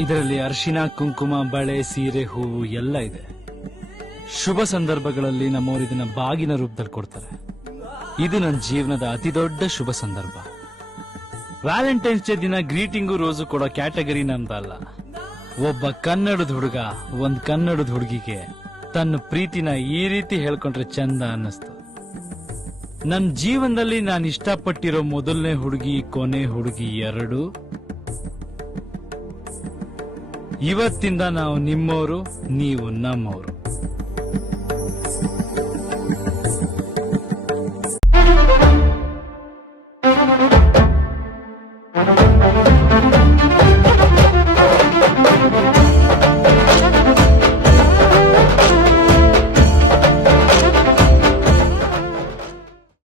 ಇದರಲ್ಲಿ ಅರಿಶಿನ, ಕುಂಕುಮ, ಬಳೆ, ಸೀರೆ, ಹೂವು ಎಲ್ಲ ಇದೆ. ಶುಭ ಸಂದರ್ಭಗಳಲ್ಲಿ ನಮ್ಮವರು ಇದನ್ನ ಬಾಗಿನ ರೂಪದಲ್ಲಿ ಕೊಡ್ತಾರೆ. ಇದು ನನ್ನ ಜೀವನದ ಅತಿ ದೊಡ್ಡ ಶುಭ ಸಂದರ್ಭ. ವ್ಯಾಲೆಂಟೈನ್ಸ್ ಡೇ ದಿನ ಗ್ರೀಟಿಂಗು ರೋಸು ಕೊಡೋ ಕ್ಯಾಟಗರಿ ನಂದಲ್ಲ. ಒಬ್ಬ ಕನ್ನಡದ ಹುಡುಗ ಒಂದ್ ಕನ್ನಡದ ಹುಡುಗಿಗೆ ತನ್ನ ಪ್ರೀತಿನ ಈ ರೀತಿ ಹೇಳ್ಕೊಂಡ್ರೆ ಚಂದ ಅನ್ನಿಸ್ತು. ನನ್ನ ಜೀವನದಲ್ಲಿ ನಾನು ಇಷ್ಟಪಟ್ಟಿರೋ ಮೊದಲನೇ ಹುಡುಗಿ, ಕೊನೆ ಹುಡುಗಿ ಎರಡು. ಇವತ್ತಿಂದ ನಾವು ನಿಮ್ಮವರು, ನೀವು ನಮ್ಮವರು.